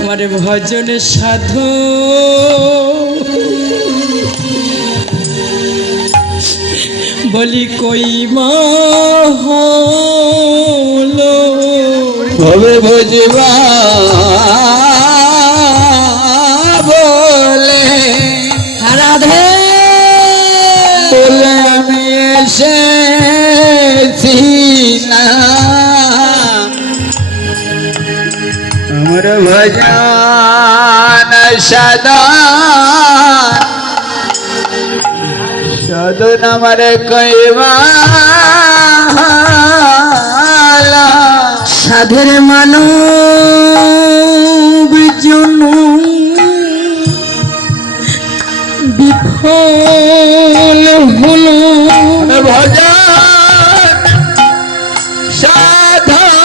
আমার ভজনে সাধু বলি কই মা হলো ভবে ভজবা বলে রাধে বলে আমি এসেছি না আমার ভজন সাধন সাধন আমার কইবা সাধের মানব জন বিফল হলো ভজন সাধন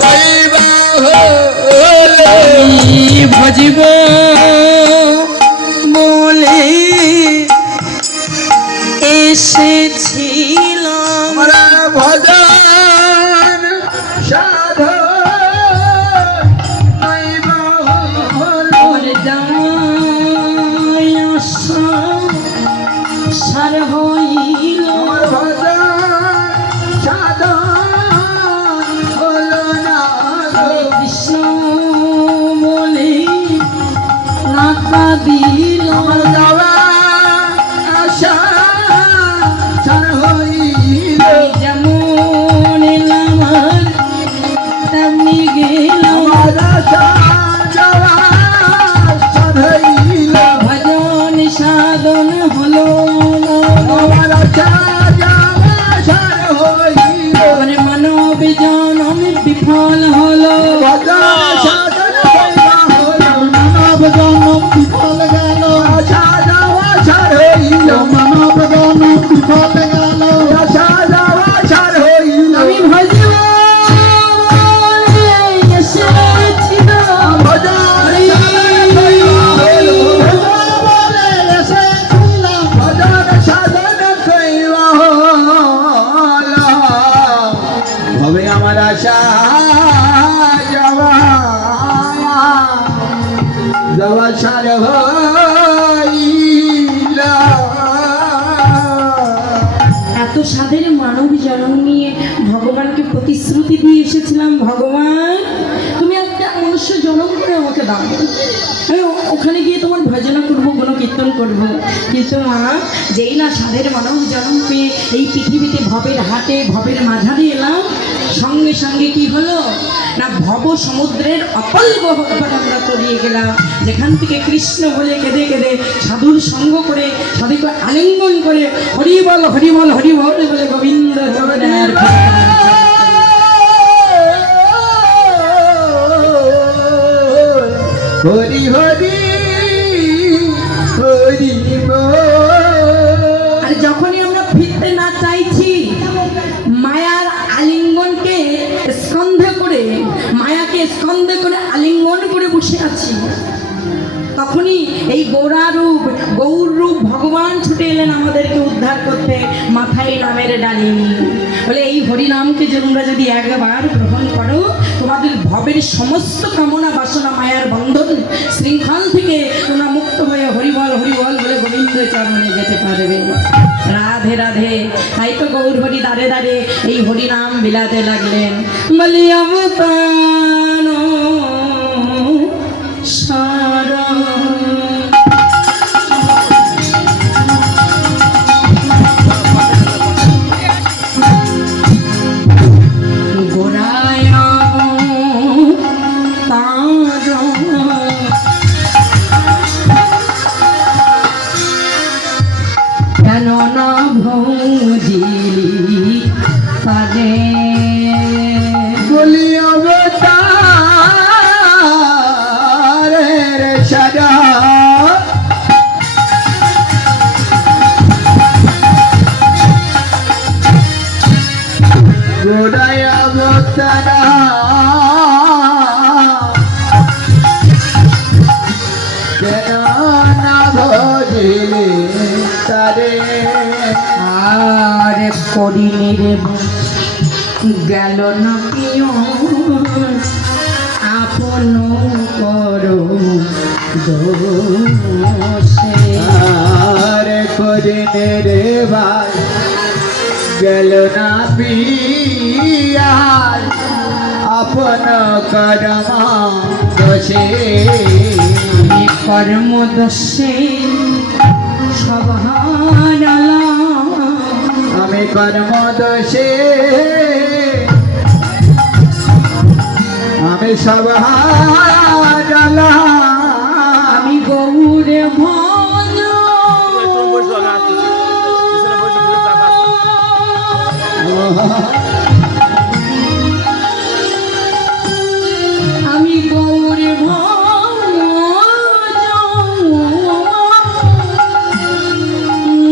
কইবা হলো ভজিব বলে এসেছিলাম আমরা ভজন সাধন কইবা হলো সার হইল আমার ভজন সাধন হলো না কৃষ্ণ বলে না কাঁদিল আমার যাওয়া আশা সার হইল যেমন এলাম আর তেমনি গেলাম আমার আশা যাওয়া সার হইল ভজন সাধন হলো না আমার আশা যাওয়া সার হইল আমার মানব জনম বিফল হলো ভজন সাধন কইবা হলো মানব জনম বিফল গেল আশা যাওয়া সার হইল মানব জনম বিফল গেল আশা যাওয়া সার হইল আমি ভজিব বলে এসেছিলাম ভজন সাধন কইবা হলো বলে এসেছিলাম ভজন সাধন কইবা হলো হবে আমার আশা যাওয়া যাওয়া সার হইল এত সাধের মানব জন্ম নিয়ে ভগবানকে প্রতিশ্রুতি দিয়ে এসেছিলাম ভগবান তুমি একটা মনুষ্য জন্ম করে আমাকে দাও আমি ওখানে গিয়ে তোমার ভজনা করবো কোনো কীর্তন করবো কিন্তু মা যেই না সাধের মানব জন্ম পেয়ে এই পৃথিবীতে ভবের হাটে ভবের মাঝারে এলাম সঙ্গে সঙ্গে কি হলো না ভব সমুদ্রের অতল গহ্বর আমরা তলিয়ে গেলাম যেখান থেকে কৃষ্ণ বলে কেঁদে কেঁদে সাধুর সঙ্গ করে সাধুকে আলিঙ্গন করে হরিবল হরিবল হরিবল বলে গোবিন্দ চরণের হরি হরি হরি আর যখনই আমরা ফিরতে না চাইছি মায়ার আলিঙ্গনকে স্কন্ধে করে মায়াকে স্কন্ধে করে আলিঙ্গন করে বসে আছি তখনই এই গৌরারূপ গৌররূপ ভগবান ছুটে এলেন আমাদেরকে উদ্ধার করতে মাথায় নামের ডালি নিয়ে বলে এই হরিনামকে তোমরা যদি একবার গ্রহণ করো তোমাদের ভবের সমস্ত কামনা বাসনা মায়ার বন্ধন শৃঙ্খল থেকে তোমরা মুক্ত হয়ে হরিবল হরিবল বলে গোবিন্দ চরণে যেতে পারবে রাধে রাধে তাই তো গৌর হরি দাঁড়ে দাঁড়ে এই হরিনাম বিলাতে লাগলেন বলি অবতার সারা কেন না ভজিলি তারে বলি অবতারের সারা গোড়ায় অবতারা কেন না ভজিলি তারে আর করিনি রে গেল না পিও দোষে আর কদিন রে ভাই গেল না পিয়ার আপন কর্ম দোষে কর্ম দোষে সব হারালাম আমি কর্ম দোষে আমি সব হারালাম আমি গৌরে ভজ আমি গৌরে ভজ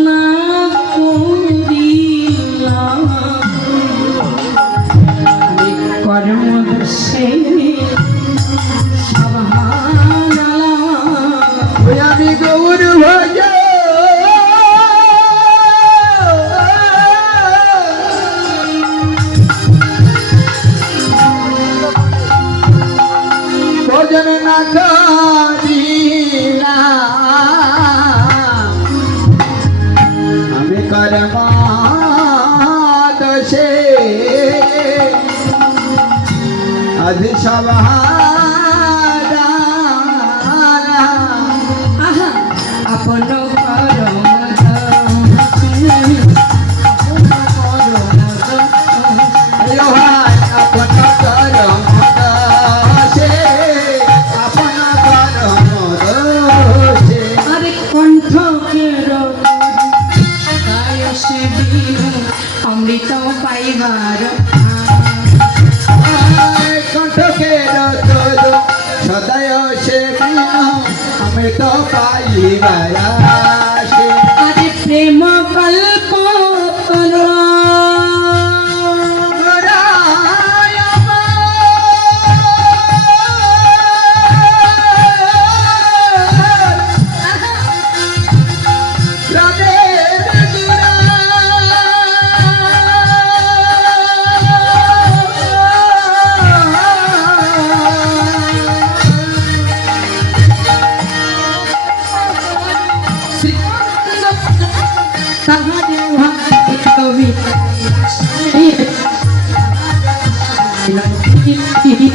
না করিলাম কর্ম দোষে সব হারালাম ওই আমি গৌর ভজ ভজন না করিলাম আমি কর্ম দোষে আজ সব হারালাম আহা আপন করম আয়ো ভাই আপন করম দোষে আপন করম দোষে আরে কণ্ঠ সে অমৃত পাইবার কণ্ঠকে রতল সদায় সে আমি তো পাইবার আসে আরে প্রেম কল্প করো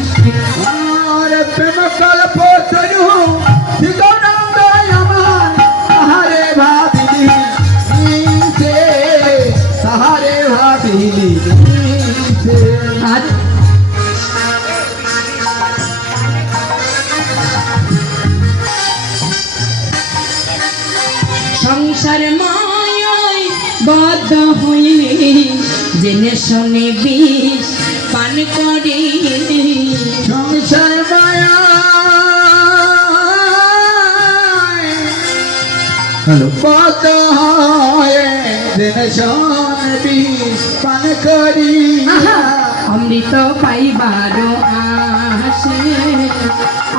আর প্রেম কল্প তরু শিগনন্দ আমার তাহারে ভাবিনি নিতে তাহারে ভাবিনি নিতে আর সংসার মায়ায় বদ্ধ হইলে জেনে শুনে বিষ পান করে সংসার মায়া হ্যালো কত হয় দিন শোন বিষ পান করি আহা, অমৃত পাইবার আসে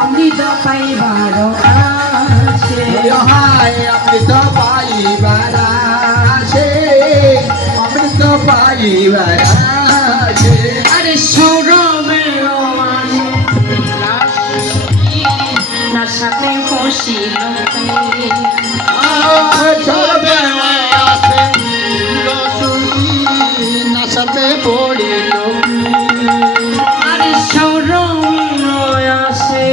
অমৃত পাইবার আসে হায় অমৃত পাইবার আসে অমৃত পাইবার আসে আরে সৌরভের না সাথে বসিল সবে আসে নাচাতে পড়িল আরে সৌরভ আসে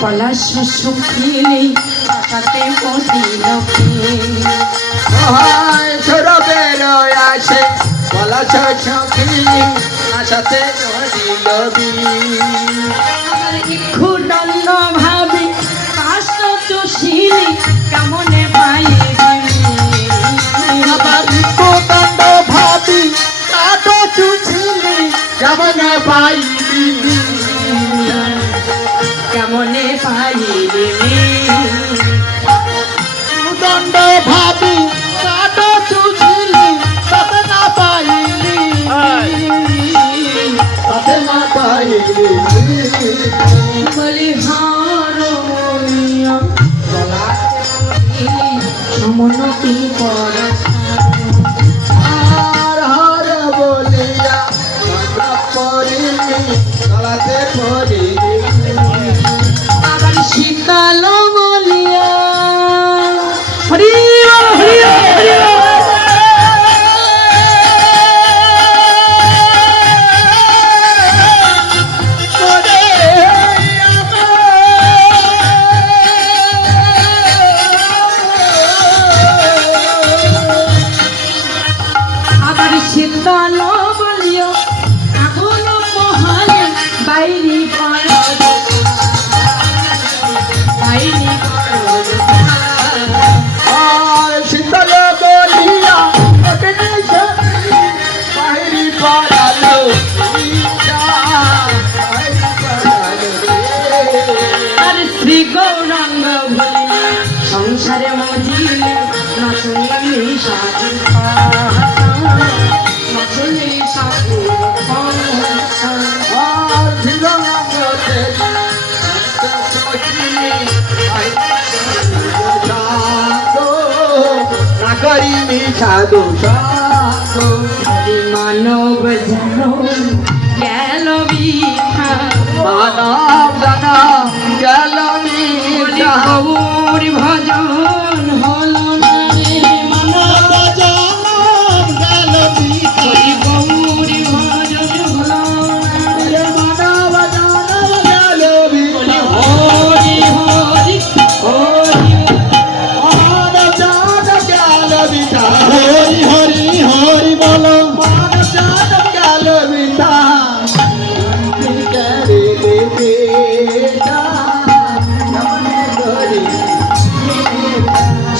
পলাশ শুকিলে সাথে বসিল সরবের আসে পলাশ সখিলি নাচাতে পড়িল ক্ষুদণ্ড ভাবি কাশ চুষিলি কেমনে পাইবি আবার কোদণ্ড ভাবি কাট চুছিলি কেমন পাইবি কেমনে পাইবি দণ্ড ভাবি কাট চুছিলি তাতে না পাইলি তাতে না পাইলি বলি হারমোনিয়াম সমন কি পর আর সাধু নাচলে সাধু আর ধীরঙ্গতে করিনি সাধু সাধু মানব জনম গেল বৃথা মানব জনম গেল গৌর ভজন হলো না রে মানব জনম গেল গৌর ভজন হলো মানব জনম গেল হরি হরি হরি মানব জনম গেল হরি হরি হরি বলো মানব জনম গেল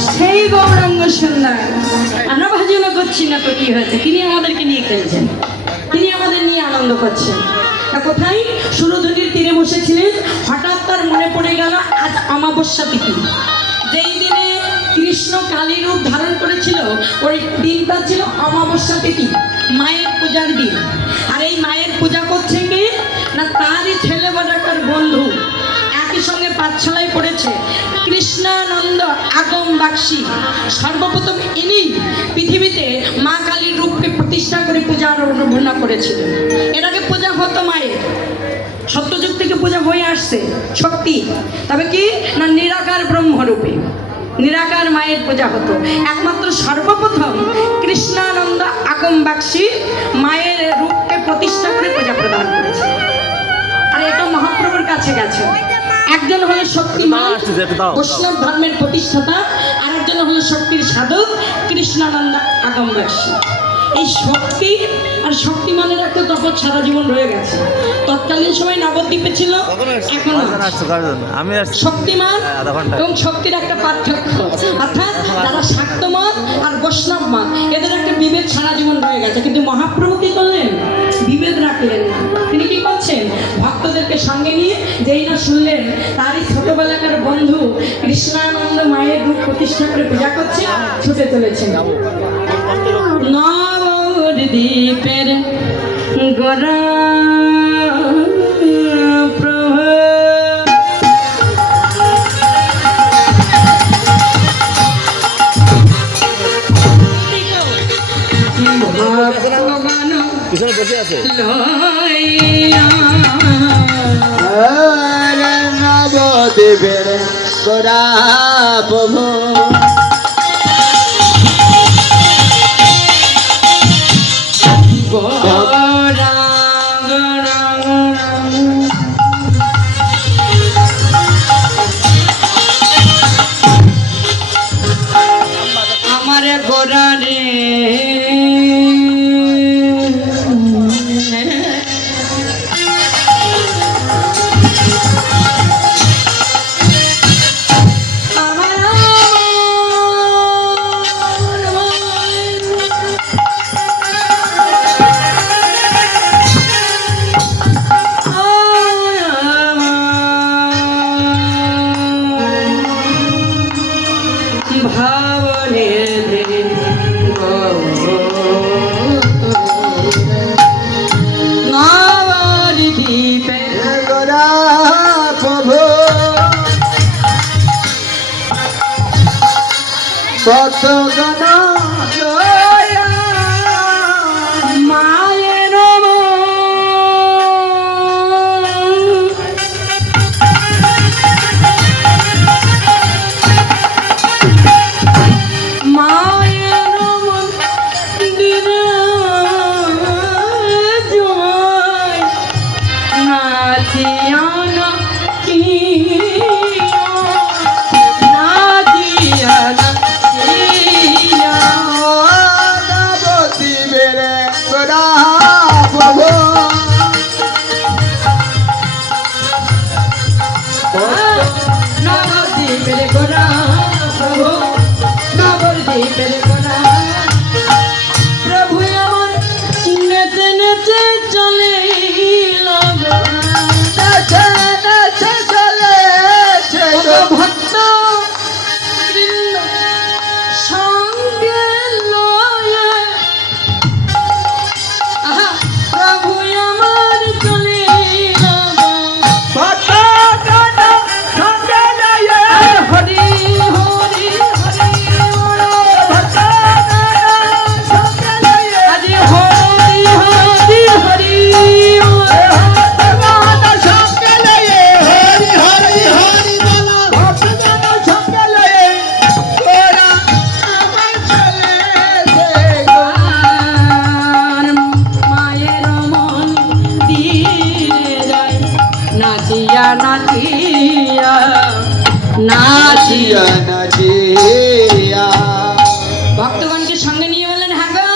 সেই গৌরাঙ্গ সুন্দর আমরা ভাজনা করছি না তো কি হয়েছে তিনি আমাদেরকে নিয়ে খেলছেন তিনি আমাদের নিয়ে আনন্দ করছেন তা কোথায় সুরধুনির তীরে বসেছিলেন হঠাৎ তার মনে পড়ে গেল আজ অমাবস্যা তিথি যেই দিনে কৃষ্ণ কালী রূপ ধারণ করেছিল ওই দিনটা ছিল অমাবস্যা তিথি মায়ের পূজার দিন আর এই মায়ের পূজা করছে কে না তারই ছেলে বাটাকার বন্ধু একই সঙ্গে পাঠশালায় পড়েছে কৃষ্ণানন্দ আগম বাক্সী সর্বপ্রথম ইনি পৃথিবীতে মা কালীর রূপকে প্রতিষ্ঠা করে পূজা আরাধনা করেছিলেন এর আগে পূজা হতো মায়ের সত্যযুগ থেকে পূজা হয়ে আসছে শক্তি তবে কি না নিরাকার ব্রহ্মরূপে নিরাকার মায়ের পূজা হতো একমাত্র সর্বপ্রথম কৃষ্ণানন্দ আগম বাক্সী মায়ের রূপকে প্রতিষ্ঠা করে পূজা প্রদান করেছে আর এটা মহাপ্রভুর কাছে গেছে একজন হলো শক্তিমান বৈষ্ণব ধর্মের প্রতিষ্ঠাতা আর একজন হলো শক্তির সাধক কৃষ্ণানন্দ আগম বাক্সী এই শক্তি আর শক্তিমানের একটা তফাৎ সারা জীবন রয়ে গেছে তৎকালীন সময় নবদ্বীপে ছিল এখন শক্তিমান এবং শক্তির একটা পার্থক্য অর্থাৎ যারা শাক্তমত আর বৈষ্ণবমত এদের একটা বিভেদ সারা জীবন রয়ে গেছে কিন্তু মহাপ্রভু কি করলেন বিভেদ রাখলেন না তিনি কি করছেন ভক্তদেরকে সঙ্গে নিয়ে যেই না শুনলেন তারই ছোটবেলাকার বন্ধু কৃষ্ণানন্দ মায়ের রূপ প্রতিষ্ঠা করে পূজা করছে ছুটে চলেছেন নবদ্বীপের গোরা প্রভু পিছনে বসে আছে নবদেবের গোরা প্রভু আমার গোরা রে কতগণ মায়ের মায়ের মন্দির জয় নাচিয়ানা কি নাচিয়ানা জন জিয়া। ভক্তগণকে সঙ্গে নিয়ে বলেন হ্যাঁ গো,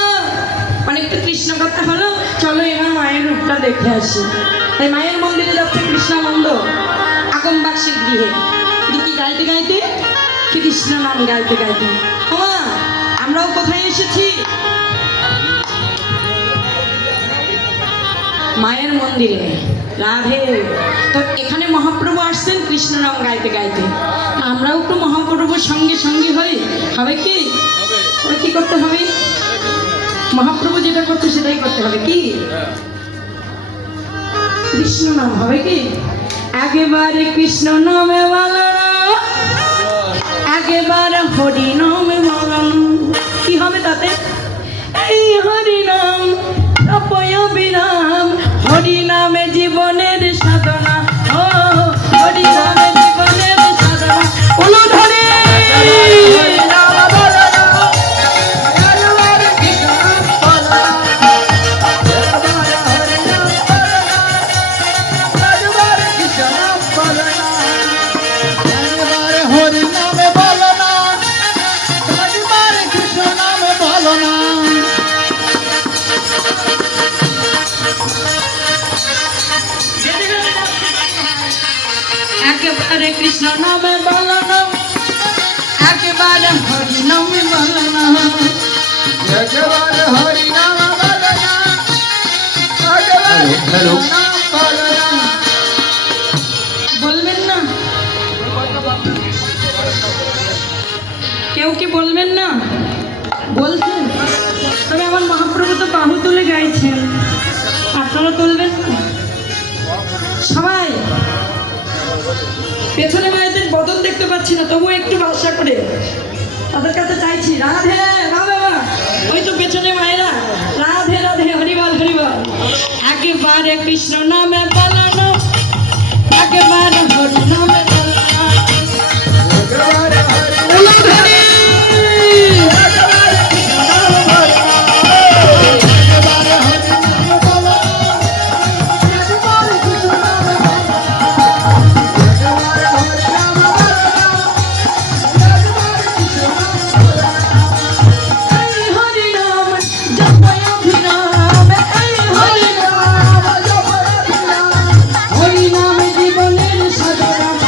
অনেকটা কৃষ্ণ কথা হলো, চলো এবার মায়ের রূপটা দেখে আসি। তাই মায়ের মন্দিরে যাচ্ছে কৃষ্ণানন্দ আগমবাসীর গৃহে। কিন্তু কি গাইতে গাইতে, কৃষ্ণ নাম গাইতে গাইতে। ওমা, আমরাও কোথায় এসেছি? মায়ের মন্দিরে। রাধে, তো এখানে মহাপ্রভু আসছেন কৃষ্ণ নাম গাইতে গাইতে, আমরাও একটু মহাপ্রভুর সঙ্গে সঙ্গী হই। হবে কি? তবে কি করতে হবে? মহাপ্রভু যেটা করছে সেটাই করতে হবে। কি? কৃষ্ণ নাম হবে কি? একেবারে কৃষ্ণ নামে বলো, একেবারে হরি নামে বলো। কি হবে তাতে? এই হরি নাম তপয় বিরাম, হরি নামে জীবনের সাধনা। ও হরি নামে জীবনের সাধনা। বলো ধরে হরি নামে বলো না, একবারে কৃষ্ণ নামে বলো না। একেবারে কৃষ্ণ নামে বলো না, একেবারে হরি নামে বলো না। একেবারে হরি নাম বলো না, একেবারে কৃষ্ণ নাম বলো না। বলবেন না? কেউ কি বলবেন না? বলছেন। তবে আমার মহাপ্রভু তো বাহু তুলে গাইছেন, আপনারা তুলবেন না? সবাই পেছনে মায়েদের বদল দেখতে পাচ্ছি না, তবুও একটু ভরসা করে তাদের কাছে চাইছি, রাধে রাধে। ওই তো পেছনে মায়েরা, রাধে রাধে, হরিবল হরিবল। একেবারে কৃষ্ণ নামে বলানো, একেবারে হরি নামে বলানো। একেবারে হরি বলো ধরে। একেবারে কৃষ্ণ নাম বলো না, একেবারে হরি নাম বলো না, একেবারে কৃষ্ণ নাম বলো না, একেবারে হরি নাম বলো না, একেবারে কৃষ্ণ নাম বলো না। এই হরি নাম জপয় অভিরাম, এই হরি নাম, হরি নামে জীবনের সাধনা।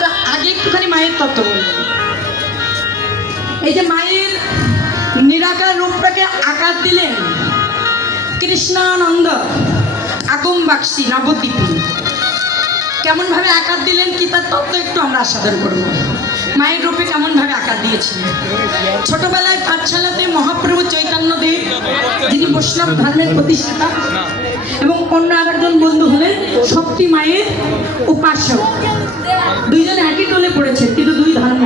তার আগে একটুখানি মায়ের তত্ত্ব বললেন। এই যে মায়ের নিরাকার রূপটাকে আকার দিলেন কৃষ্ণানন্দ আগম বাক্সী নবদ্বীপে। কেমন ভাবে আকার দিলেন কি তার তত্ত্ব একটু আমরা আস্বাদন করব। মায়ের রূপে কেমন ভাবে আকার দিয়েছিলেন। ছোটবেলায় পাঠশালাতে মহাপ্রভু চৈতন্যদেব, যিনি বৈষ্ণব ধর্মের প্রতিষ্ঠাতা, এবং অন্য আরেকজন বন্ধু হলেন শক্তি মায়ের উপাসক। দুইজনে একই টোলে পড়েছে, কিন্তু দুই ধর্ম,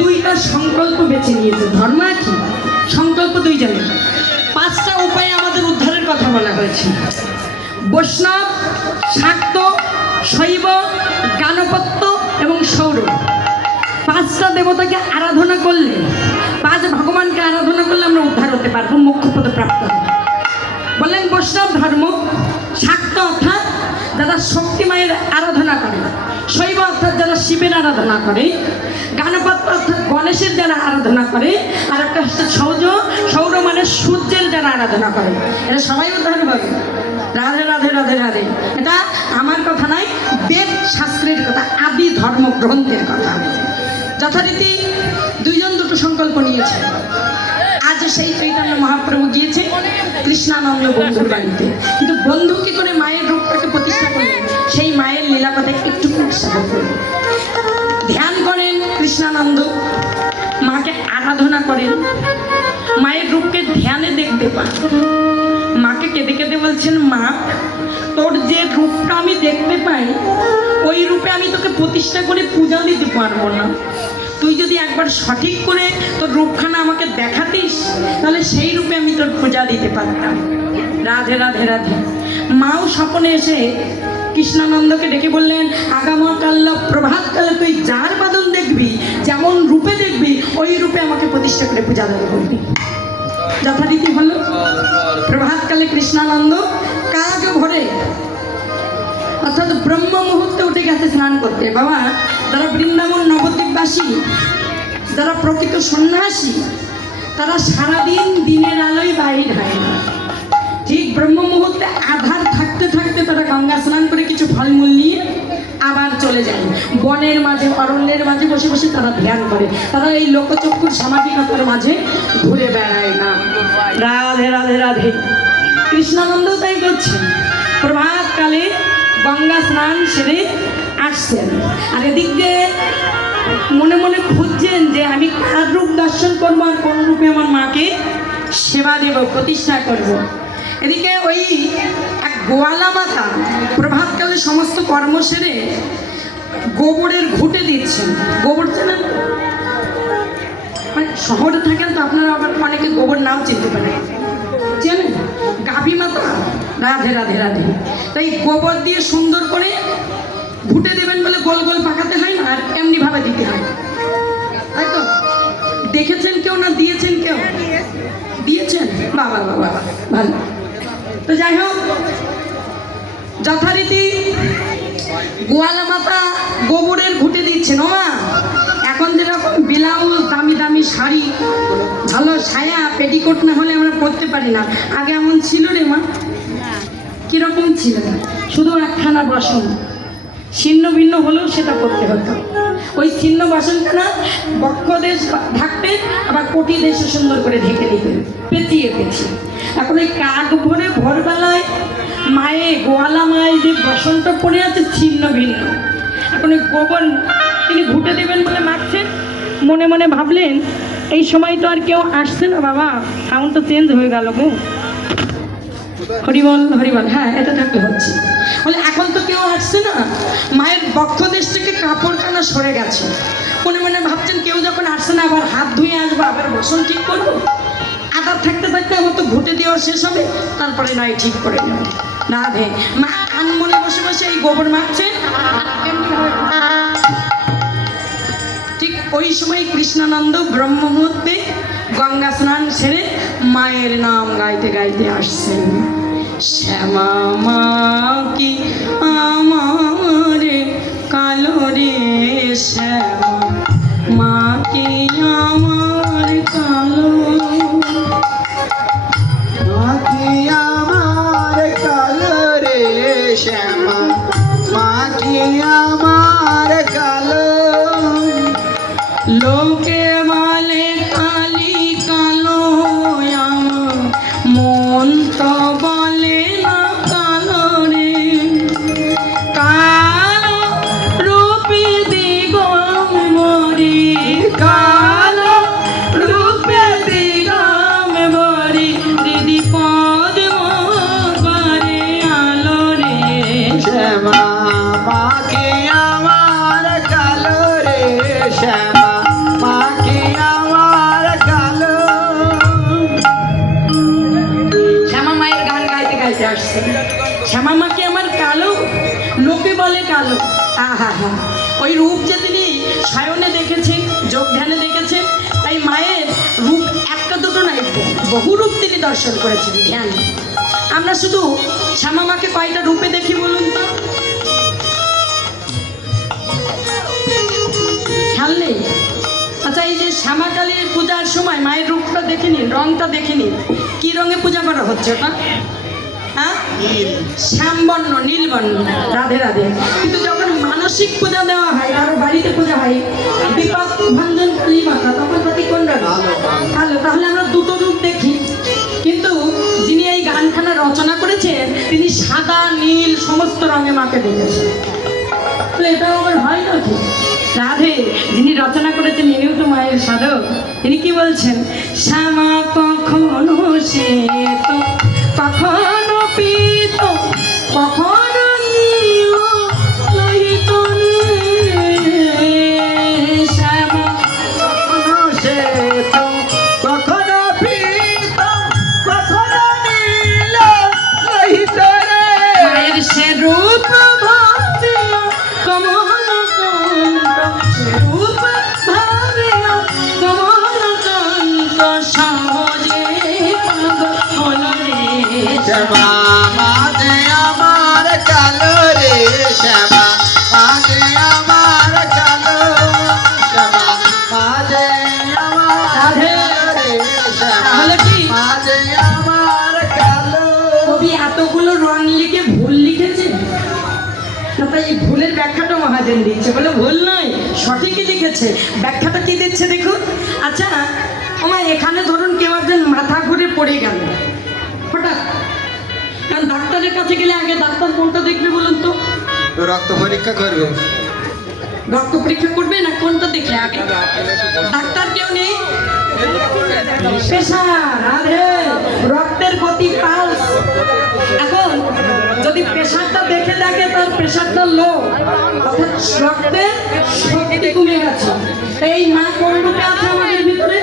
দুইটা সংকল্প বেছে নিয়েছে। ধর্ম একই, সংকল্প দুইজনে। 5টা উপায়ে আমাদের উদ্ধারের কথা বলা হয়েছে। বৈষ্ণব, শাক্ত, শৈব, গানপত্য এবং সৌর। 5টা দেবতাকে আরাধনা করলে, 5 ভগবানকে আরাধনা করলে আমরা উদ্ধার হতে পারবো, মোক্ষপদে প্রাপ্ত হবো। বললেন বৈষ্ণব ধর্ম, শাক্ত অর্থাৎ যারা শক্তি মায়ের আরাধনা করে, শৈব অর্থাৎ যারা শিবের আরাধনা করে, গানপত্য অর্থাৎ গণেশের যারা আরাধনা করে, আর একটা হচ্ছে সৌর মানে সূর্যের যারা আরাধনা করে। এটা সবাই উদ্ধার পাবে। রাধে রাধে রাধে রাধে। এটা আমার কথা নয়, বেদ শাস্ত্রের কথা, আদি ধর্ম গ্রন্থের কথা। যথারীতি দুইজন দুটো সংকল্প নিয়েছে। আজ সেই চৈতন্য মহাপ্রভু গিয়েছে কৃষ্ণানন্দ বন্ধুর বাড়িতে, কিন্তু বন্ধু কি করে মায়ের রূপটাকে প্রতিষ্ঠা করলেন সেই মায়ের লীলা কথা একটু আস্বাদন করলেন। ধ্যান করেন কৃষ্ণানন্দ, মাকে আরাধনা করেন, মায়ের রূপকে ধ্যানে দেখতে পান। মাকে কেঁদে কেঁদে বলছেন, মা তোর যে রূপটা আমি দেখতে পাই, ওই রূপে আমি তোকে প্রতিষ্ঠা করে পূজা দিতে পারবো না। তুই যদি একবার সঠিক করে তোর রূপখানা আমাকে দেখাতিস, তাহলে সেই রূপে আমি তোর পূজা দিতে পারতাম। রাধে রাধে রাধে। মাও স্বপ্নে এসে কৃষ্ণানন্দকে ডেকে বললেন, আগামকাল প্রভাতকালে তুই যার বাদন দেখবি, যেমন রূপে দেখবি, ওই রূপে আমাকে প্রতিষ্ঠা করে পূজা দান করবি। যথারীতি হলো। প্রভাতকালে কৃষ্ণানন্দ কাজ ভরে অর্থাৎ ব্রহ্ম মুহূর্তে উঠে গেছে স্নান করতে। বাবা, যারা বৃন্দাবন নবদ্বীপবাসী, যারা প্রকৃত সন্ন্যাসী, তারা সারাদিন দিনের আলোয় বাইর হয় না। ঠিক ব্রহ্ম মুহূর্তে আধার থাকতে থাকতে তারা গঙ্গা স্নান করে কিছু ফলমূল নিয়ে আবার চলে যায় বনের মাঝে, অরণ্যের মাঝে বসে বসে তারা ধ্যান করে। তারা এই লোকচক্ষুর সামাজিকতার মাঝে ঘুরে বেড়ায় না। রাধে রাধে রাধে। কৃষ্ণানন্দ তাই করছেন, প্রভাতকালে গঙ্গা স্নান সেরে আসছেন, আর এদিক দিয়ে মনে মনে খুঁজছেন যে আমি কার রূপ দর্শন করবো আর কোন রূপে আমার মাকে সেবা দেব, প্রতিষ্ঠা করব। এদিকে ওই এক গোয়ালা মাতা প্রভাতকালে সমস্ত কর্ম সেরে গোবরের ঘুঁটে দিচ্ছেন। গোবর চেনেন? মানে শহরে থাকেন তো আপনারা আবার অনেকে গোবর নাও চিনতে পারেন। চেনেন? গাভী মাতা। রাধে রাধে রাধে। তাই গোবর দিয়ে সুন্দর করে ঘুঁটে দেবেন বলে গোল গোল পাকাতে হয় না, আর এমনি ভাবে দিতে হয়, তাই তো? দেখেছেন কেউ না দিয়েছেন কেউ? দিয়েছেন? বাবা বাবা, ভালো। তো যাই হোক, যথারীতি গোয়ালা মাতা গোবরের ঘুঁটে দিচ্ছেন। ও মা, এখন যেরকম ব্লাউজ, দামি দামি শাড়ি, ভালো ছায়া, পেটিকোট না হলে আমরা পরতে পারি না, আগে এমন ছিল রে মা? কিরকম ছিল? শুধু একখানা বাসন, ছিন্ন ভিন্ন হলেও সেটা করতে হতো। ওই ছিন্ন বাসনখানা বক্ষ দেশ ঢাকতে, আবার কোটি দেশে সুন্দর করে ঢেকে দিতে, পেঁচিয়ে পেঁচিয়ে। এখন ওই কাক ভরে ভোরবেলায় মায়ে, গোয়ালা মায়ের যে বাসনটা পড়ে আছে ছিন্ন ভিন্ন, এখন ওই গোবর তিনি ঘুঁটে দেবেন বলে মাখছেন। মনে মনে ভাবলেন, এই সময় তো আর কেউ আসছে না বাবা, সাউন্ড তো চেঞ্জ হয়ে গেল গো। হরিবল হরিবল, হ্যাঁ এটা থাকতে হচ্ছে। বলে এখন তো কেউ আসছে না, মায়ের বক্ষ দেশ থেকে কাপড় কানা সরে গেছে। মনে মনে ভাবছেন, কেউ যখন আসছে না, আবার হাত ধুয়ে আসবো, আবার বাসন ঠিক করবো, আদার থাকতে থাকতে আমার তো ঘুঁটে দেওয়া শেষ হবে, তারপরে নয় ঠিক করে নেব। রাধে। মা আনমনে বসে বসে এই গোবর মাখছেন। ঠিক ওই সময় কৃষ্ণানন্দ ব্রহ্ম মুহূর্তে গঙ্গা স্নান সেরে মায়ের নাম গাইতে গাইতে আসছেন। শ্যামা মা কি আমার কালো রে, শ্যামা মা কি আমার কালো, মা কি আমার কালো রে, শ্যামা মা কি আমার কালো। লোকে বলে কালি কালো আমার মন তো বলে না কালো রে, কালো রূপে দিগম মরি, কালো রূপে দিগম মরি, দিদি পদ্ম করে আলো রে। শ্যামা মাকে আমার কালো রে, শ্যামা মাকে আমার কালো। শ্যামা মায়ের গান গাইতে গাইতে আসছে, শ্যামা মাকে আমার কালো, লোকে বলে কালো। আহা হা, ওই রূপ যে তিনি সায়নে দেখেছেন, যোগ ধ্যানে দেখেছেন, তাই মায়ের রূপ একটা দুটো নাই, বহু রূপ তিনি দর্শন করেছেন ধ্যান। আমরা শুধু শ্যামা মাকে কয়টা রূপে দেখি বলুন তো? খেয়াল নেই? আচ্ছা, এই যে শ্যামা কালীর পূজার সময় মায়ের রূপটা দেখে নিন, রংটা দেখে নিন, কি রঙে পূজা করা হচ্ছে ওটা? হ্যাঁ, শ্যামবর্ণ, নীলবর্ণ। রাধে রাধে। কিন্তু যখন মানসিক পূজা দেওয়া হয়, কারো বাড়িতে পূজা হয় বিপদ ভঞ্জন কালী মাতা, তখন তাকে কোন রঙ? ভালো। তাহলে আমরা দুটো রূপ দেখি, কিন্তু যিনি এই গানখানা রচনা করেছেন তিনি সাদা নীল সমস্ত রঙে মাকে দেখেছেন। তাহলে এটা আমার হয় নাকি? রাধে, যিনি রচনা করেছেন ইনিও তো মায়ের সাধক। তিনি কি বলছেন? শ্যামা কখনো সে তো, কখনো পিত, কখনো নীল লোহিত রে। শ্যামা কখনো শ্বেত, কখনো পীত, কখনো নীল লোহিত রে। মায়ের সে রূপ ভাবিয়া কমল কান্ত, সে রূপ ভাবিয়া কমল কান্ত, সহজে পাগল রে। শ্যামা মাঝে আমার কালো রে, শ্যামা মাঝে আমার কালো, শ্যামা মাঝে আমার কালো রে, শ্যামা তাহলে কি? মাঝে আমার কালো। কবি এতগুলো রং লিখে ভুল লিখেছে না? তাই এই ভুলের ব্যাখ্যাটা মহাজন দিচ্ছে, বলে ভুল নয়, সঠিকই লিখেছে। ব্যাখ্যাটা কি দিচ্ছে দেখুন। আচ্ছা আমার এখানে ধরুন কেউ একজন মাথা ঘুরে পড়ে গেল হঠাৎ, কারণ ডাক্তারের কাছে গেলে আগে ডাক্তার কোনটা দেখবে বলুন তো? রক্ত পরীক্ষা করবে, রক্ত পরীক্ষা করবে না কোনটা দেখলে আগে? ডাক্তার কেউ নেই, প্রেশার, আরে রক্তের গতি, পালস। এখন যদি প্রেশারটা দেখে দেখে তার প্রেশারটা লো, অর্থাৎ রক্তের শক্তি কমে গেছে, এই মা কোন রূপে আছে আমাদের ভিতরে?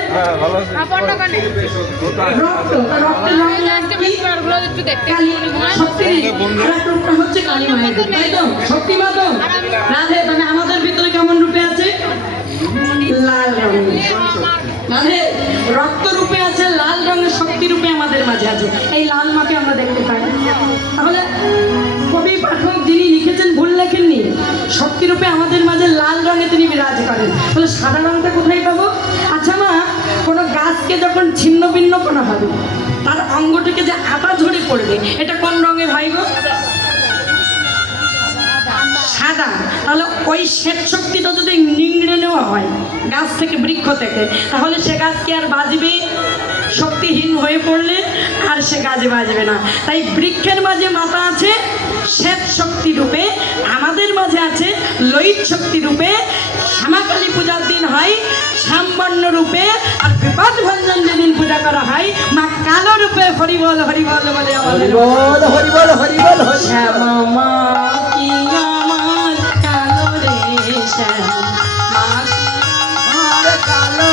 রক্ত, তা রক্তের রং কি? কালী শক্তি। আর এক রূপটা হচ্ছে কালী মায়ের, তাই তো? শক্তি মা তো রাধে। তবে আমাদের ভিতরে কেমন রূপে আছে? লাল রঙের। রাধে, রক্ত রূপে আছে, লাল রঙের শক্তি রূপে আমাদের মাঝে আছে। এই লাল মাকে আমরা দেখতে পাই। তাহলে কবি পাঠক যিনি লিখেছেন ভুল লেখেননি, শক্তি রূপে আমাদের মাঝে লাল রঙে তিনি বিরাজ করেন। তাহলে সাদা রঙটা কোথায় পাবো? আচ্ছা মা, কোনো গাছকে যখন ছিন্ন ভিন্ন করা হবে, তার অঙ্গটিকে যে আটা ঝরে পড়বে, এটা কোন রঙের হয় গো? সাদা। তাহলে ওই শ্বেত শক্তিটা যদি নিংড়ে নেওয়া হয় গাছ থেকে, বৃক্ষ থেকে, তাহলে সে গাছ কি আর বাজবে? শক্তিহীন হয়ে পড়লে আর সে গাছে বাজবে না। তাই বৃক্ষের মাঝে মাথা আছে শ্বেত শক্তি রূপে, আমাদের মাঝে আছে লোহিত শক্তি রূপে। শ্যামাকালী পূজার দিন হয় শ্যামবর্ণ রূপে, আর বিপদ ভঞ্জন যেদিন পূজা করা হয় মা কালো রূপে। হরিবল হরিবল বলে আমাদের হরিবল হরিবল হরিবল হরি। শ্যামা মা কি আমার কালো রে, শ্যামা মা কি আমার কালো,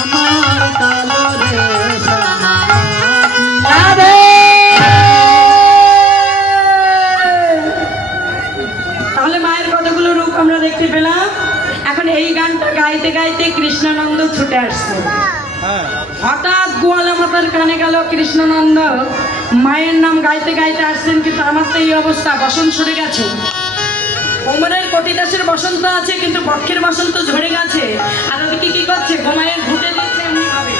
আমার কালো রে, শ্যামা মাঝি। রাধে। তাহলে মায়ের কতগুলো রূপ আমরা দেখতে পেলাম। এখন এই গানটা গাইতে গাইতে কৃষ্ণানন্দ ছুটে আসছে। হঠাৎ গোয়ালা মাতার কানে গেল কৃষ্ণানন্দ মায়ের নাম গাইতে গাইতে আসছেন, কিন্তু আমার তো এই অবস্থা, বসন্ত সরে গেছে। কোমরের কটিদাসের বসন্ত আছে, কিন্তু বক্ষের বসন্ত ঝরে গেছে। আর ওদিকে কি করছে? গোমায়ের ঘুটে দিচ্ছে এমনি ভাবে।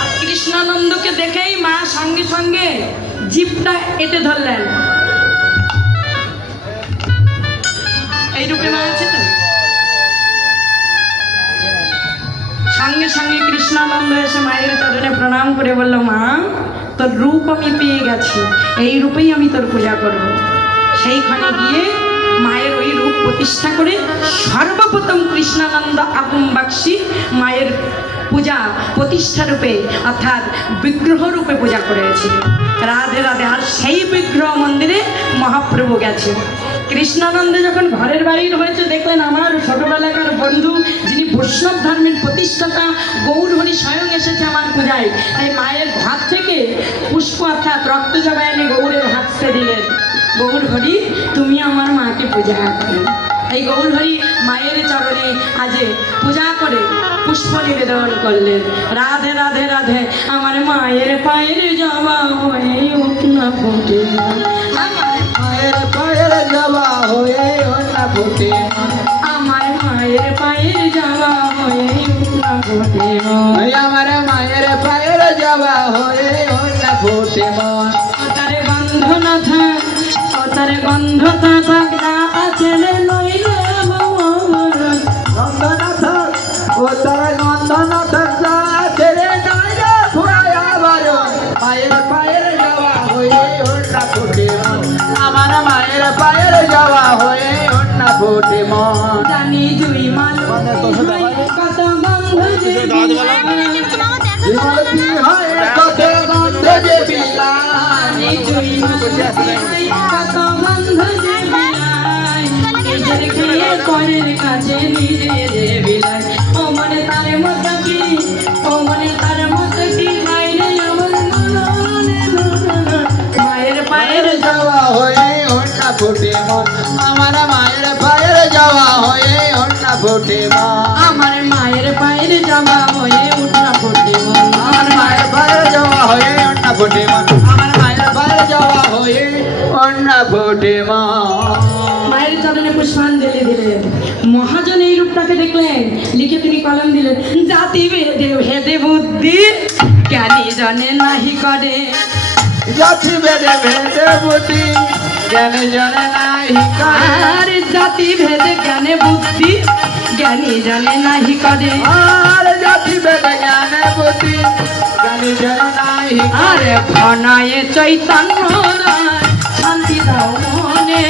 আর কৃষ্ণানন্দকে দেখেই মা সঙ্গে সঙ্গে জিভটা এঁটে ধরলেন। এই রূপে মা আছে তো। সঙ্গে সঙ্গে কৃষ্ণানন্দ এসে মায়ের চরণে প্রণাম করে বলল, মা তোর রূপ আমি পেয়ে গেছি, এই রূপেই আমি তোর পূজা করব। সেইখানে গিয়ে মায়ের ওই রূপ প্রতিষ্ঠা করে সর্বপ্রথম কৃষ্ণানন্দ আগুম বাক্সি মায়ের পূজা প্রতিষ্ঠা রূপে অর্থাৎ বিগ্রহ রূপে পূজা করেছিল। রাধে রাধে। আর সেই বিগ্রহ মন্দিরে মহাপ্রভু গেছে। কৃষ্ণানন্দ যখন ঘরের বাড়ির হয়েছে, দেখলেন আমার ছোটবেলাকার বন্ধু যিনি বৈষ্ণব ধর্মের প্রতিষ্ঠাতা গৌরহরি স্বয়ং এসেছে আমার পূজায়। তাই মায়ের হাত থেকে পুষ্প অর্থাৎ রক্ত জবা এনে গৌরের হাততে দিলেন, গৌরহরি তুমি আমার মাকে পূজা করেন। এই গৌরহরি মায়ের চরণে আজে পূজা করে পুষ্প নিবেদন করলেন। রাধে রাধে রাধে। আমার মায়ের পায়ের জবা হয়ে উঠনা ফুটে, আমার মায়ের পায়ের জবা হয়ে ওঠা ফুটে, আমার মায়ের পায়ের জবা হয়ে উঠনা ফুটে, আমার মায়ের পায়ের জবা হয়ে ওঠা ফুটে মন। তারে গন্ধ না থাক, তারে গন্ধ থাক না আছে রে নইলে আমার নন্দনাথ ও তারা নন্দনাথ ছেড়ে নাই ঘুরায় আবার মায়ের পায়ের জবা হয়ে ওঠা ফুটে মন। আমার মায়ের পায়ের জবা হয়ে ওঠা ফুটে মন। জানি জুই মাল কত গন্ধ যে বিমলতি হয় কত গন্ধ যে বিলায়, জুই মাল কত গন্ধ যে বিলাই, নিজের খেয়ে পরের কাছে নিজে যে বিলাই। ও মনে তার মত কি, ও মনে তার মত কি নাই রে আমার মনে মায়ের পায়ের যাওয়া হয়ে ওঠা ফুটে মন। আমার মায়ের পায়ের যাওয়া হয়ে ওঠা ফুটে মন। আমার মায়ের পায়ের জামা হয়ে উঠা ফুটে মন, আমার মায়ের পায়ের যাওয়া হয়ে ওঠা ফুটে মন। আমার মায়ের পায়ের যাওয়া হয়ে ওঠা ফুটে মন। মায়ের চরণে পুষ্পাঞ্জলি দিলেন। মহাজন এই রূপটাকে দেখলেন, লিখে তিনি কলম দিলেন, জাতি ভেদে ভেদে বুদ্ধি জ্ঞানী জনে নাহি করে, জাতি ভেদে ভেদে বুদ্ধি জ্ঞানে জনে নাহি করে। আর জাতি ভেদে জ্ঞানে বুদ্ধি জ্ঞানী জনে নাহি করে, আর জাতি ভেদে জ্ঞানে বুদ্ধি জ্ঞানে জনে নাহি করে। আরে ঘনায় চৈতন্য রায় শান্তি দাও মনে,